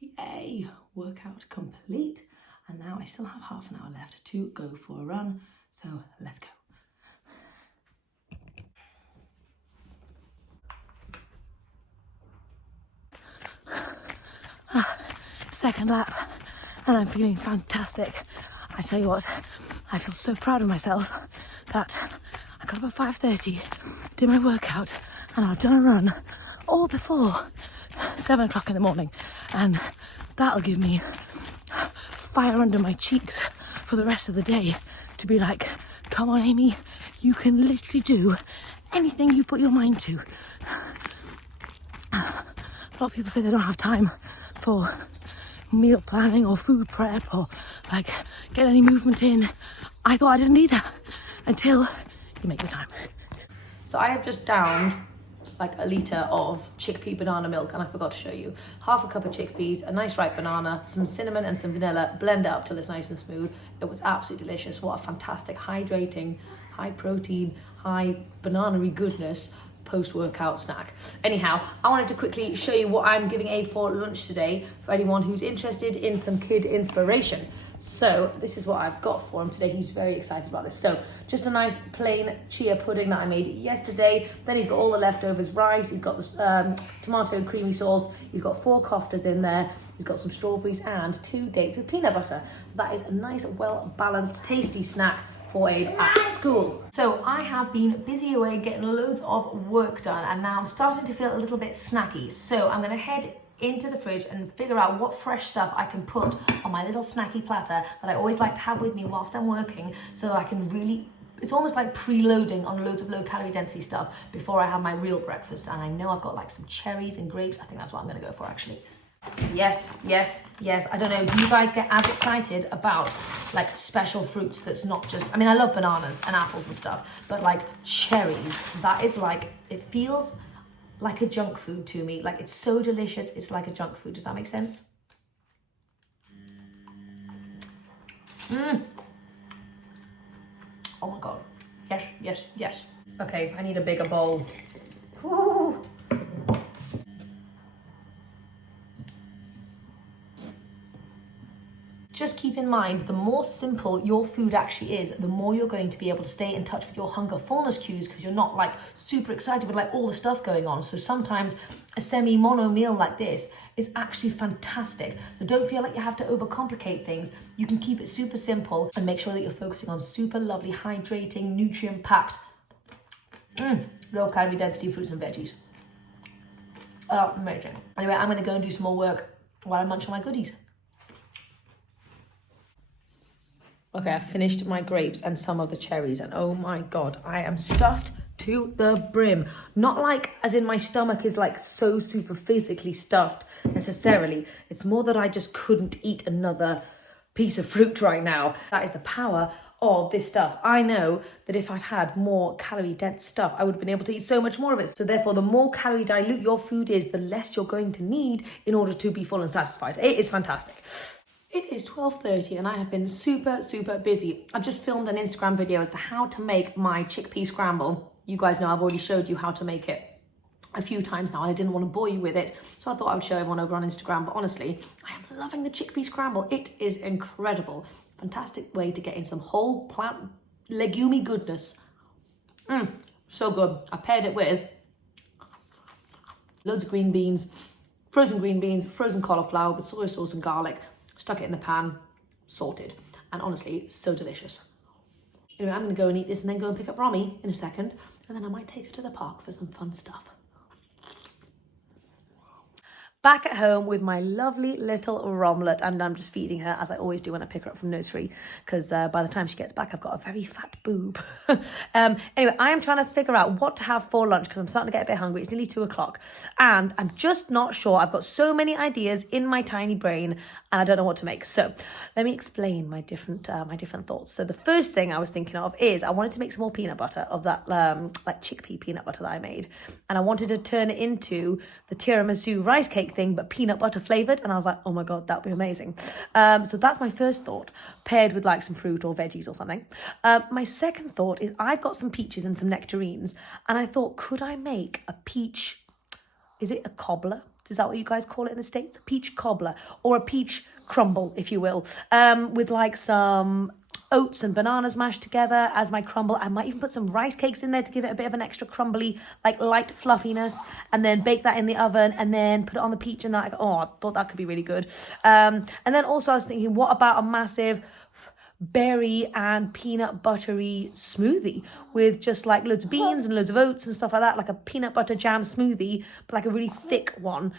Yay, workout complete. And now I still have half an hour left to go for a run. So let's go. Second lap, and I'm feeling fantastic. I tell you what, I feel so proud of myself that I got up at 5:30, did my workout, and I've done a run all before 7 o'clock in the morning, and that'll give me fire under my cheeks for the rest of the day to be like, come on Amy, you can literally do anything you put your mind to. A lot of people say they don't have time for meal planning or food prep or like get any movement in. I thought I didn't need that until you make the time. So I have just downed like a litre of chickpea banana milk, and I forgot to show you. Half a cup of chickpeas, a nice ripe banana, some cinnamon and some vanilla, blend it up till it's nice and smooth. It was absolutely delicious. What a fantastic, hydrating, high protein, high banana-y goodness post-workout snack. Anyhow, I wanted to quickly show you what I'm giving Abe for lunch today for anyone who's interested in some kid inspiration. So this is what I've got for him today. He's very excited about this. So just a nice plain chia pudding that I made yesterday. Then he's got all the leftovers rice. He's got the tomato creamy sauce. He's got 4 koftas in there. He's got some strawberries and 2 dates with peanut butter. So that is a nice, well-balanced, tasty snack for Abe at school. So I have been busy away getting loads of work done, and now I'm starting to feel a little bit snacky. So I'm gonna head into the fridge and figure out what fresh stuff I can put on my little snacky platter that I always like to have with me whilst I'm working, so that I can really, it's almost like preloading on loads of low calorie density stuff before I have my real breakfast. And I know I've got like some cherries and grapes. I think that's what I'm gonna go for actually. Yes. I don't know, do you guys get as excited about like special fruits that's not just, I mean, I love bananas and apples and stuff, but like cherries, that is like, it feels like a junk food to me. Like it's so delicious, it's like a junk food. Does that make sense? Oh my God. Yes. Okay, I need a bigger bowl. Ooh. Just keep in mind, the more simple your food actually is, the more you're going to be able to stay in touch with your hunger fullness cues, because you're not like super excited with like all the stuff going on. So sometimes a semi-mono meal like this is actually fantastic. So don't feel like you have to overcomplicate things. You can keep it super simple and make sure that you're focusing on super lovely, hydrating, nutrient-packed, low calorie density fruits and veggies. Oh, amazing. Anyway, I'm gonna go and do some more work while I munch on my goodies. Okay, I've finished my grapes and some of the cherries, and oh my God, I am stuffed to the brim. Not like as in my stomach is like so super physically stuffed necessarily. It's more that I just couldn't eat another piece of fruit right now. That is the power of this stuff. I know that if I'd had more calorie dense stuff, I would have been able to eat so much more of it. So therefore, the more calorie dilute your food is, the less you're going to need in order to be full and satisfied. It is fantastic. It is 12:30 and I have been super busy. I've just filmed an Instagram video as to how to make my chickpea scramble. You guys know I've already showed you how to make it a few times now, and I didn't want to bore you with it, so I thought I would show everyone over on Instagram. But honestly, I am loving the chickpea scramble. It is incredible. Fantastic way to get in some whole plant legume goodness. So good. I paired it with loads of green beans, frozen cauliflower with soy sauce and garlic. Stuck it in the pan, salted, and honestly, it's so delicious. Anyway, I'm gonna go and eat this and then go and pick up Romy in a second, and then I might take her to the park for some fun stuff. back at home with my lovely little Romlet, and I'm just feeding her as I always do when I pick her up from nursery, because by the time she gets back I've got a very fat boob. Anyway, I am trying to figure out what to have for lunch because I'm starting to get a bit hungry. It's nearly 2:00 and I'm just not sure. I've got so many ideas in my tiny brain and I don't know what to make. So let me explain my different thoughts. So the first thing I was thinking of is I wanted to make some more peanut butter of that like chickpea peanut butter that I made, and I wanted to turn it into the tiramisu rice cake thing, but peanut butter flavored. And I was like, oh my god, that'd be amazing. So that's my first thought, paired with like some fruit or veggies or something. My second thought is I've got some peaches and some nectarines, and I thought, could I make a peach, is it a cobbler? Is that what you guys call it in the States? A peach cobbler, or a peach crumble, if you will, with like some oats and bananas mashed together as my crumble. I might even put some rice cakes in there to give it a bit of an extra crumbly, like light fluffiness, and then bake that in the oven and then put it on the peach, and that, oh, I thought that could be really good. And then also I was thinking, what about a massive berry and peanut buttery smoothie with just like loads of beans and loads of oats and stuff like that, like a peanut butter jam smoothie, but like a really thick one,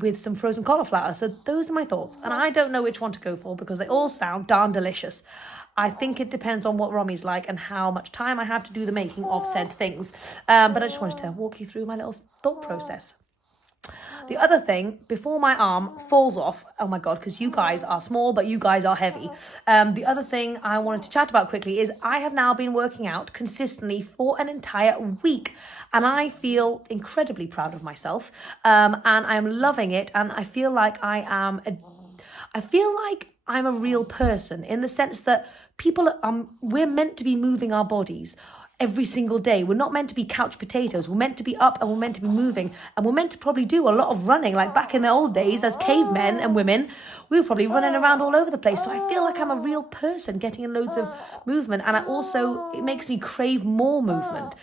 with some frozen cauliflower. So those are my thoughts, and I don't know which one to go for because they all sound darn delicious. I think it depends on what Romy's like and how much time I have to do the making of said things. But I just wanted to walk you through my little thought process. The other thing, before my arm falls off, oh my god, because you guys are small, but you guys are heavy. The other thing I wanted to chat about quickly is I have now been working out consistently for an entire week, and I feel incredibly proud of myself, and I'm loving it, and I feel like I'm a real person, in the sense that we're meant to be moving our bodies every single day. We're not meant to be couch potatoes. We're meant to be up and we're meant to be moving, and we're meant to probably do a lot of running. Like back in the old days as cavemen and women, we were probably running around all over the place. So I feel like I'm a real person getting in loads of movement, and it makes me crave more movement.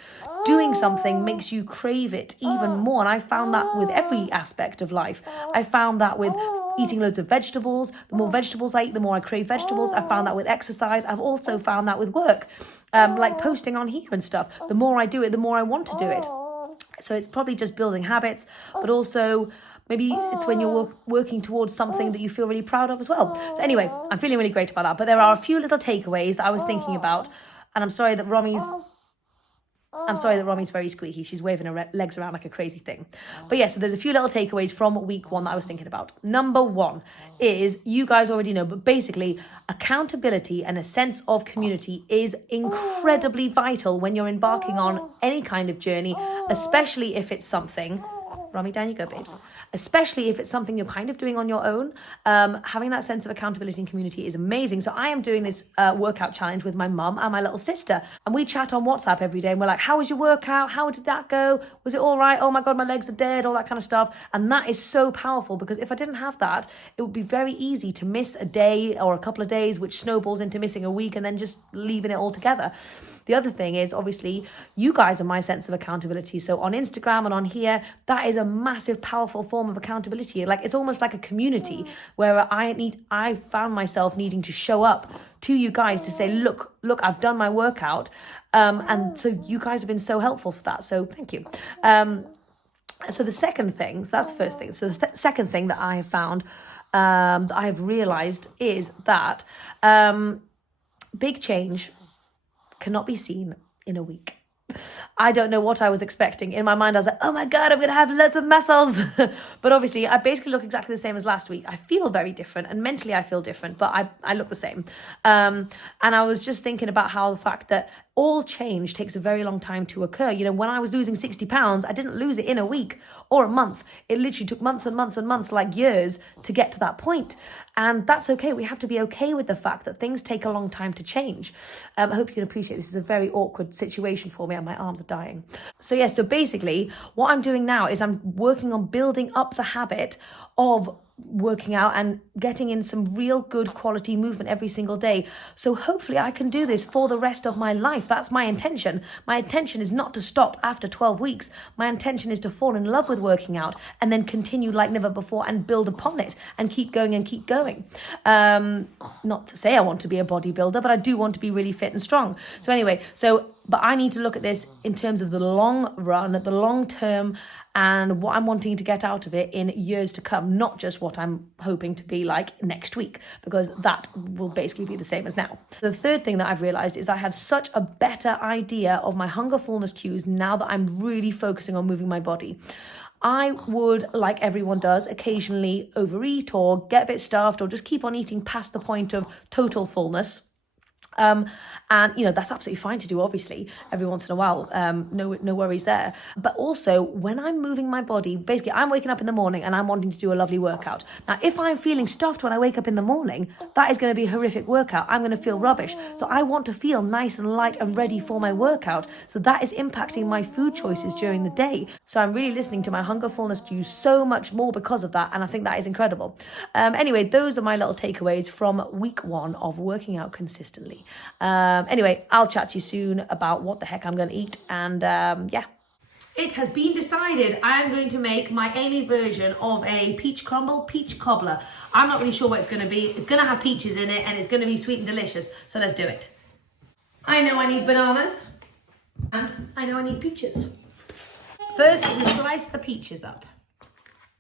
Doing something makes you crave it even more, and I found that with every aspect of life. I found that with eating loads of vegetables. The more vegetables I eat, the more I crave vegetables. I found that with exercise. I've also found that with work, like posting on here and stuff. The more I do it, the more I want to do it. So it's probably just building habits, but also maybe it's when you're working towards something that you feel really proud of as well. So anyway, I'm feeling really great about that. But there are a few little takeaways that I was thinking about, and I'm sorry that Romy's very squeaky. She's waving her legs around like a crazy thing. But yeah, so there's a few little takeaways from week 1 that I was thinking about. Number 1 is, you guys already know, but basically accountability and a sense of community is incredibly vital when you're embarking on any kind of journey, especially if it's something... Romy, down you go, babes. Especially if it's something you're kind of doing on your own. Having that sense of accountability and community is amazing. So I am doing this workout challenge with my mum and my little sister. And we chat on WhatsApp every day. And we're like, how was your workout? How did that go? Was it all right? Oh my God, my legs are dead, all that kind of stuff. And that is so powerful, because if I didn't have that, it would be very easy to miss a day or a couple of days, which snowballs into missing a week and then just leaving it all together. The other thing is, obviously, you guys are my sense of accountability. So on Instagram and on here, that is a massive, powerful form of accountability. Like, it's almost like a community where I found myself needing to show up to you guys to say, look, I've done my workout. And so you guys have been so helpful for that. So thank you. So the second thing, so that's the first thing. So the second thing that I have found, that I have realized, is that big change cannot be seen in a week. I don't know what I was expecting. In my mind, I was like, oh my God, I'm going to have loads of muscles. But obviously, I basically look exactly the same as last week. I feel very different, and mentally I feel different, but I look the same. And I was just thinking about how the fact that all change takes a very long time to occur. You know, when I was losing 60 pounds, I didn't lose it in a week or a month. It literally took months and months and months, like years, to get to that point. And that's okay. We have to be okay with the fact that things take a long time to change. I hope you can appreciate this is a very awkward situation for me, and my arms are dying. So yeah, so basically what I'm doing now is I'm working on building up the habit of working out and getting in some real good quality movement every single day. So hopefully I can do this for the rest of my life. That's my intention. My intention is not to stop after 12 weeks. My intention is to fall in love with working out and then continue like never before and build upon it and keep going and keep going. Not to say I want to be a bodybuilder, but I do want to be really fit and strong. So anyway, so But I need to look at this in terms of the long run, the long term, and what I'm wanting to get out of it in years to come, not just what I'm hoping to be like next week, because that will basically be the same as now. The third thing that I've realized is I have such a better idea of my hunger fullness cues now that I'm really focusing on moving my body. I would, like everyone does, occasionally overeat or get a bit stuffed or just keep on eating past the point of total fullness. And you know, that's absolutely fine to do, obviously, every once in a while. No worries there. But also, when I'm moving my body, basically I'm waking up in the morning and I'm wanting to do a lovely workout. Now, if I'm feeling stuffed when I wake up in the morning, that is going to be a horrific workout. I'm going to feel rubbish. So I want to feel nice and light and ready for my workout. So that is impacting my food choices during the day. So I'm really listening to my hunger fullness cues so much more because of that. And I think that is incredible. Anyway, those are my little takeaways from week 1 of working out consistently. Anyway, I'll chat to you soon about what the heck I'm going to eat, and yeah. It has been decided I am going to make my Amy version of a peach cobbler. I'm not really sure what it's going to be. It's going to have peaches in it and it's going to be sweet and delicious, so let's do it. I know I need bananas and I know I need peaches. First, we slice the peaches up.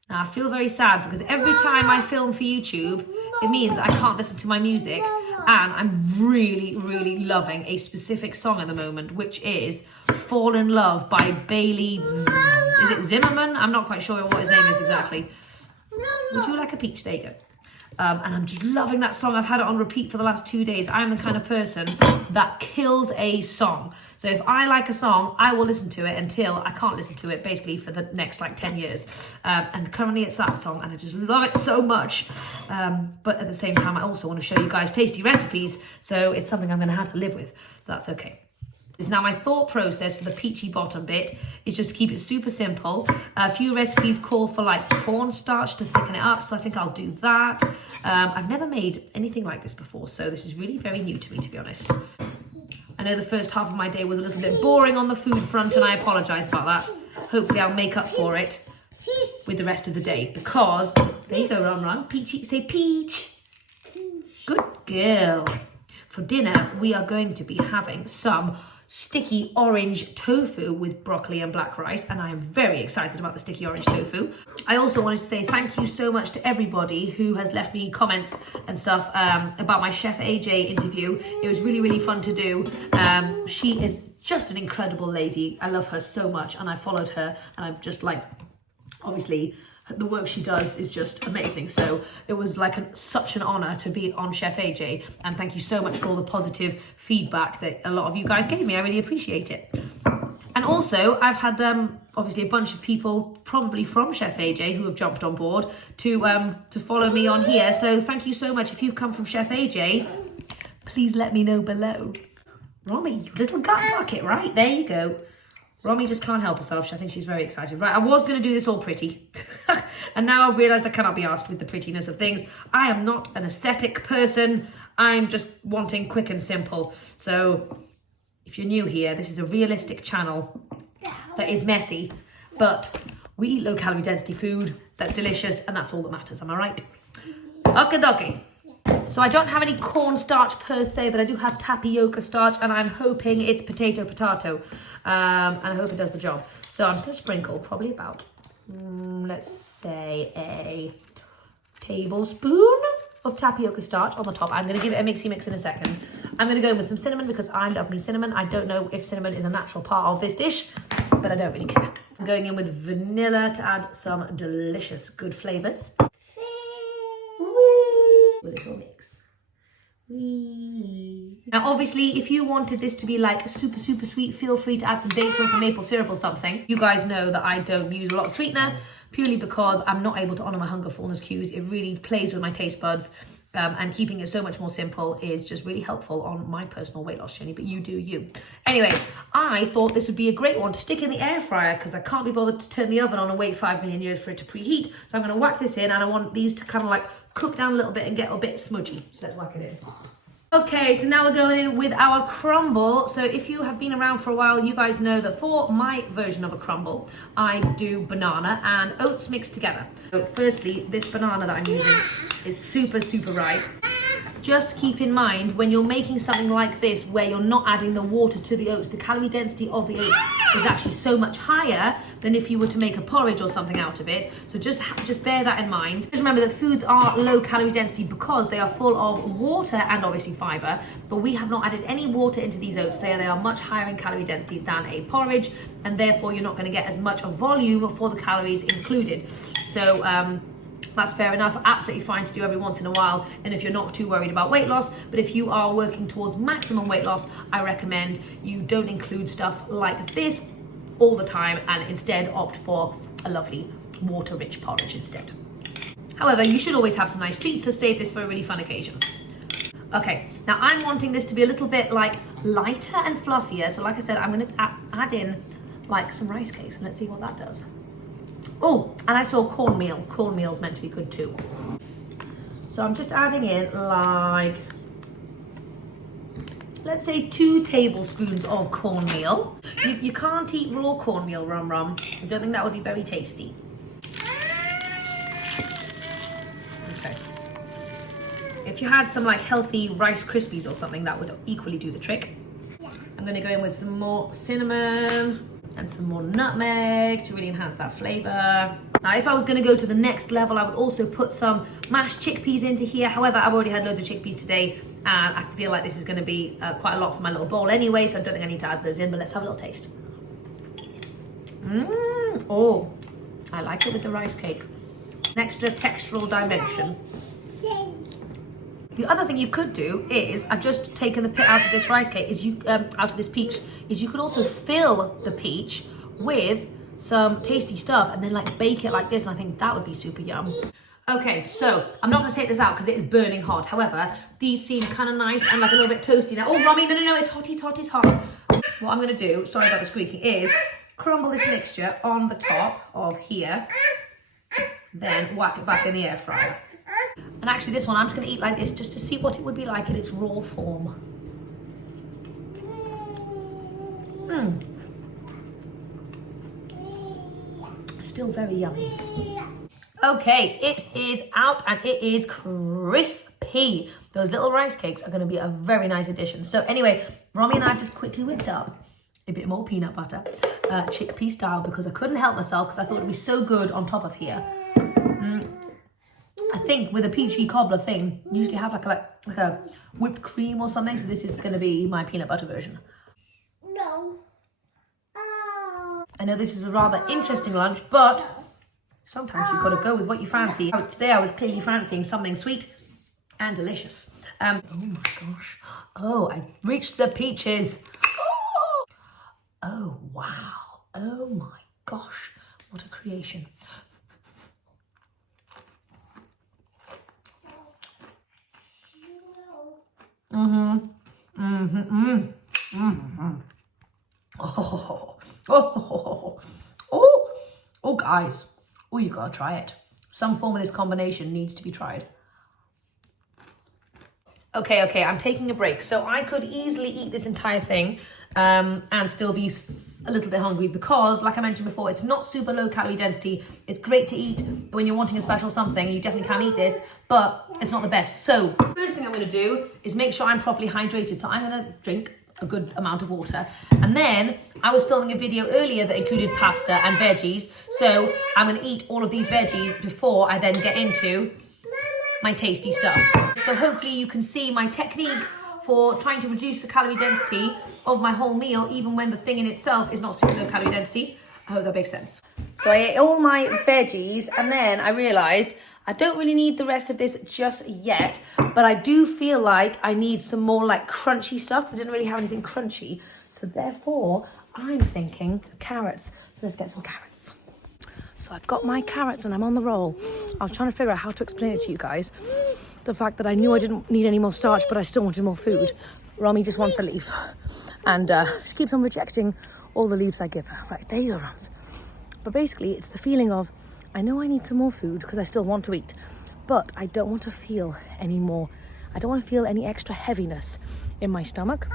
Now, I feel very sad because every time I film for YouTube, it means I can't listen to my music, and I'm really, really loving a specific song at the moment, which is Fall in Love by Bailey, is it Zimmerman? I'm not quite sure what his name is exactly. Would you like a peach? There you go. And I'm just loving that song. I've had it on repeat for the last 2 days. I'm the kind of person that kills a song. So if I like a song, I will listen to it until I can't listen to it, basically for the next like 10 years. And currently it's that song and I just love it so much. But at the same time, I also want to show you guys tasty recipes. So it's something I'm going to have to live with. So that's okay. Now my thought process for the peachy bottom bit is just to keep it super simple. A few recipes call for like cornstarch to thicken it up, so I think I'll do that. I've never made anything like this before, so this is really very new to me, to be honest. I know the first half of my day was a little bit boring on the food front, and I apologise about that. Hopefully I'll make up for it with the rest of the day, because, there you go, Ron, Peachy, say peach. Good girl. For dinner, we are going to be having some sticky orange tofu with broccoli and black rice, and I am very excited about the sticky orange tofu. I also wanted to say thank you so much to everybody who has left me comments and stuff about my Chef AJ interview. It was really, really fun to do. She is just an incredible lady. I love her so much, and I followed her, and I'm just like, obviously, the work she does is just amazing. So it was like such an honor to be on Chef AJ, and thank you so much for all the positive feedback that a lot of you guys gave me. I really appreciate it. And also I've had obviously a bunch of people probably from Chef AJ who have jumped on board to follow me on here. So thank you so much. If you've come from Chef AJ, please let me know below. Romy, you little gut bucket, right? There you go. Romy just can't help herself. I think she's very excited. Right, I was going to do this all pretty. And now I've realised I cannot be asked with the prettiness of things. I am not an aesthetic person. I'm just wanting quick and simple. So if you're new here, this is a realistic channel that is messy. But we eat low calorie density food that's delicious, and that's all that matters. Am I right? Okie dokie. So I don't have any cornstarch per se, but I do have tapioca starch, and I'm hoping it's potato. And I hope it does the job. So I'm just going to sprinkle probably about, let's say, a tablespoon of tapioca starch on the top. I'm going to give it a mixy mix in a second. I'm going to go in with some cinnamon because I love me cinnamon. I don't know if cinnamon is a natural part of this dish, but I don't really care. I'm going in with vanilla to add some delicious good flavours. A little mix. Now obviously if you wanted this to be like super sweet, feel free to add some dates or some maple syrup or something. You guys know that I don't use a lot of sweetener purely because I'm not able to honour my hunger fullness cues. It really plays with my taste buds, and keeping it so much more simple is just really helpful on my personal weight loss journey, but you do you. Anyway, I thought this would be a great one to stick in the air fryer because I can't be bothered to turn the oven on and wait 5 million years for it to preheat. So I'm going to whack this in, and I want these to kind of like cook down a little bit and get a bit smudgy. So let's whack it in. Okay, so now we're going in with our crumble. So if you have been around for a while, you guys know that for my version of a crumble, I do banana and oats mixed together. So firstly, this banana that I'm using is super ripe. just keep in mind when you're making something like this where you're not adding the water to the oats, the calorie density of the oats is actually so much higher than if you were to make a porridge or something out of it. So just bear that in mind. Just remember that foods are low calorie density because they are full of water and obviously fiber, but we have not added any water into these oats, so they are much higher in calorie density than a porridge, and therefore you're not going to get as much of volume for the calories included. So that's fair enough, absolutely fine to do every once in a while, and if you're not too worried about weight loss. But if you are working towards maximum weight loss, I recommend you don't include stuff like this all the time and instead opt for a lovely water-rich porridge instead. However, you should always have some nice treats, so save this for a really fun occasion. Okay, now I'm wanting this to be a little bit like lighter and fluffier, so like I said, I'm going to add in like some rice cakes, and let's see what that does. Oh, and I saw cornmeal. Cornmeal's meant to be good too. So I'm just adding in like, let's say 2 tablespoons of cornmeal. You can't eat raw cornmeal, Rum Rum. I don't think that would be very tasty. Okay. If you had some like healthy Rice Krispies or something, that would equally do the trick. Yeah. I'm gonna go in with some more cinnamon and some more nutmeg to really enhance that flavor. Now, if I was gonna go to the next level, I would also put some mashed chickpeas into here. However, I've already had loads of chickpeas today, and I feel like this is gonna be quite a lot for my little bowl anyway, so I don't think I need to add those in, but let's have a little taste. Oh, I like it with the rice cake. An extra textural dimension. The other thing you could do is, I've just taken the pit out of this rice cake, out of this peach, is you could also fill the peach with some tasty stuff and then like bake it like this, and I think that would be super yum. Okay, so I'm not gonna take this out because it is burning hot. However, these seem kind of nice and like a little bit toasty now. Oh, Romy, no, it's hot, it's hot, it's hot. What I'm gonna do, sorry about the squeaking, is crumble this mixture on the top of here, then whack it back in the air fryer. And actually this one I'm just going to eat like this just to see what it would be like in its raw form. Still very yummy. Okay, it is out and it is crispy. Those little rice cakes are going to be a very nice addition. So anyway, Romy and I have just quickly whipped up a bit more peanut butter, chickpea style, because I couldn't help myself because I thought it'd be so good on top of here. I think with a peachy cobbler thing, you usually have like a whipped cream or something. So this is going to be my peanut butter version. No. I know this is a rather interesting lunch, but sometimes you've got to go with what you fancy. Today I was clearly fancying something sweet and delicious. Oh my gosh. Oh, I reached the peaches. Oh, wow. Oh my gosh. What a creation. Oh, guys. Oh, you gotta try it. Some form of this combination needs to be tried. Okay, I'm taking a break. So I could easily eat this entire thing and still be a little bit hungry because, like I mentioned before, it's not super low calorie density. It's great to eat when you're wanting a special something. You definitely can eat this, but it's not the best. So first thing I'm going to do is make sure I'm properly hydrated. So I'm going to drink a good amount of water. And then I was filming a video earlier that included pasta and veggies. So I'm going to eat all of these veggies before I then get into my tasty stuff. So hopefully you can see my technique for trying to reduce the calorie density of my whole meal, even when the thing in itself is not super low calorie density. I hope that makes sense. So I ate all my veggies and then I realised I don't really need the rest of this just yet, but I do feel like I need some more like crunchy stuff because I didn't really have anything crunchy. So therefore, I'm thinking carrots. So let's get some carrots. So I've got my carrots and I'm on the roll. I was trying to figure out how to explain it to you guys. The fact that I knew I didn't need any more starch, but I still wanted more food. Romy just wants a leaf. And she keeps on rejecting all the leaves I give her. Right, there you go, Rams. But basically, it's the feeling of, I know I need some more food because I still want to eat, but I don't want to feel any more. I don't want to feel any extra heaviness in my stomach,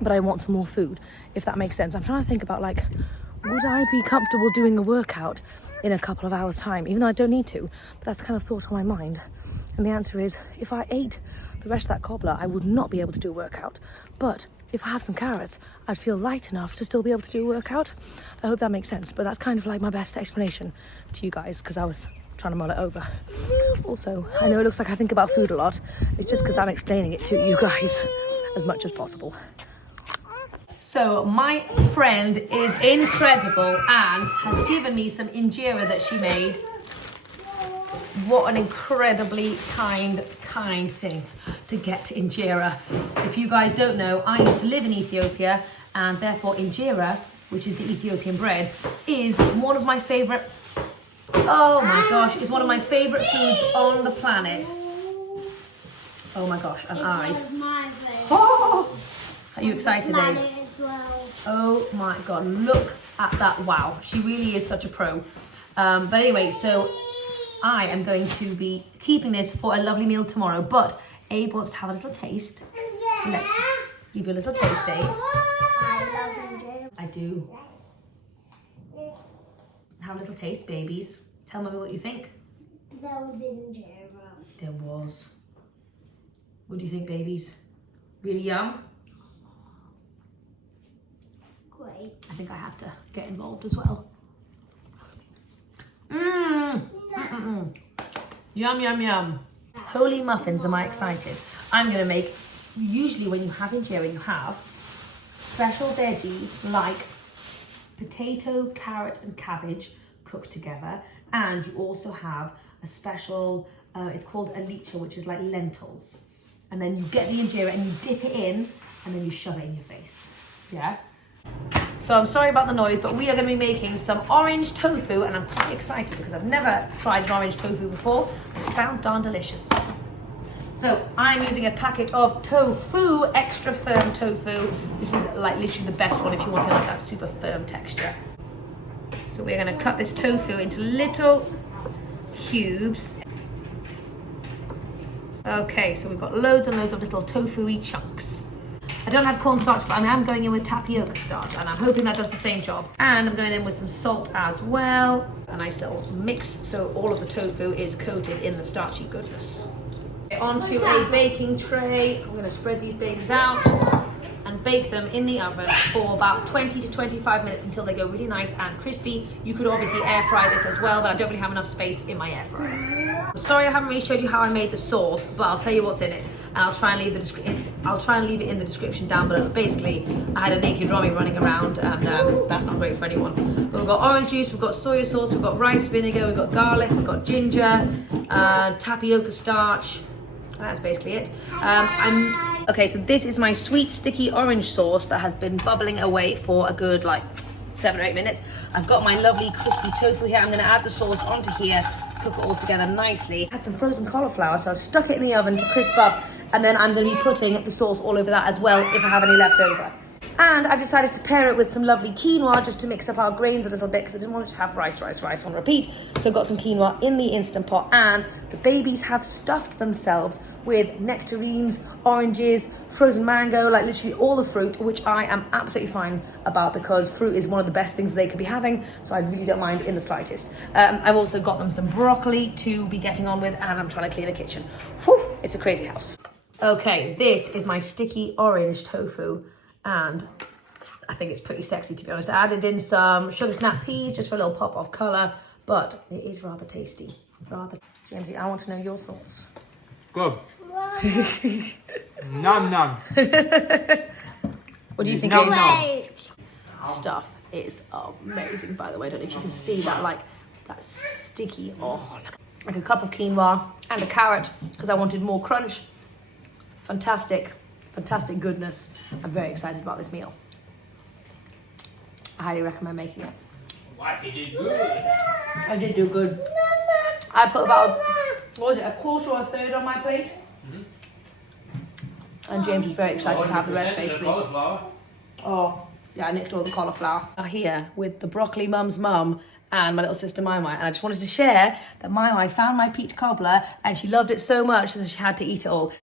but I want some more food, if that makes sense. I'm trying to think about like, would I be comfortable doing a workout in a couple of hours' time, even though I don't need to, but that's the kind of thought on my mind. And the answer is, if I ate the rest of that cobbler, I would not be able to do a workout. But if I have some carrots, I'd feel light enough to still be able to do a workout. I hope that makes sense, but that's kind of like my best explanation to you guys, because I was trying to mull it over. Also, I know it looks like I think about food a lot. It's just because I'm explaining it to you guys as much as possible. So my friend is incredible and has given me some injera that she made. What an incredibly kind thing to get injera. If you guys don't know, I used to live in Ethiopia, and therefore injera, which is the Ethiopian bread, is one of my favorite, oh my gosh, it's one of my favorite foods on the planet. Oh my gosh, and oh, are you excited, Dave? Oh my god, look at that. Wow, she really is such a pro. But anyway, so I am going to be keeping this for a lovely meal tomorrow, but Abe wants to have a little taste. So let's give you a little taste, Abe. I love injera. I do. Have a little taste, babies. Tell Mummy what you think. There was injera. There was. What do you think, babies? Really yum? Great. I think I have to get involved as well. Yum, yum, yum. Holy muffins, am I excited. I'm going to make, usually when you have injera, you have special veggies like potato, carrot and cabbage cooked together. And you also have a special, it's called a licha, which is like lentils. And then you get the injera and you dip it in and then you shove it in your face. Yeah? So I'm sorry about the noise, but we are going to be making some orange tofu, and I'm quite excited because I've never tried an orange tofu before. It sounds darn delicious. So I'm using a packet of tofu, extra firm tofu. This is like literally the best one if you want to like that super firm texture. So we're going to cut this tofu into little cubes. Okay, so we've got loads and loads of little tofu-y chunks. I don't have cornstarch, but I am going in with tapioca starch, and I'm hoping that does the same job. And I'm going in with some salt as well. A nice little mix, so all of the tofu is coated in the starchy goodness. Onto a baking tray. I'm going to spread these babies out and bake them in the oven for about 20 to 25 minutes until they go really nice and crispy. You could obviously air fry this as well, but I don't really have enough space in my air fryer. Sorry I haven't really showed you how I made the sauce, but I'll tell you what's in it. And I'll try and leave it in the description down below. But basically, I had a naked Romy running around, and that's not great for anyone. But we've got orange juice, we've got soy sauce, we've got rice vinegar, we've got garlic, we've got ginger, tapioca starch. And that's basically it. Okay, so this is my sweet sticky orange sauce that has been bubbling away for a good 7 or 8 minutes. I've got my lovely crispy tofu here. I'm going to add the sauce onto here, cook it all together nicely. I had some frozen cauliflower, so I've stuck it in the oven to crisp up, and then I'm going to be putting the sauce all over that as well if I have any left over. And I've decided to pair it with some lovely quinoa just to mix up our grains a little bit, because I didn't want to have rice on repeat. So I've got some quinoa in the Instant Pot, and the babies have stuffed themselves with nectarines, oranges, frozen mango, literally all the fruit, which I am absolutely fine about because fruit is one of the best things they could be having, so I really don't mind in the slightest. I've also got them some broccoli to be getting on with, and I'm trying to clean the kitchen. Whew, it's a crazy house. Okay, this is my sticky orange tofu, and I think it's pretty sexy, to be honest. I added in some sugar snap peas just for a little pop of colour, but it is rather tasty. Jamesy, I want to know your thoughts. Good. Nom nom. What do you think? Nom nom. Stuff is amazing, by the way. I don't know if you can see that, that sticky. Oh, like a cup of quinoa and a carrot because I wanted more crunch. Fantastic goodness. I'm very excited about this meal. I highly recommend making it. Wifey did good. I did do good. I put about, a quarter or a third on my plate? Mm-hmm. And James was very excited to have the rest, basically. Oh, yeah, I nicked all the cauliflower. I'm here with the broccoli mum's mum and my little sister Mai, and I just wanted to share that Mai found my peach cobbler and she loved it so much that she had to eat it all.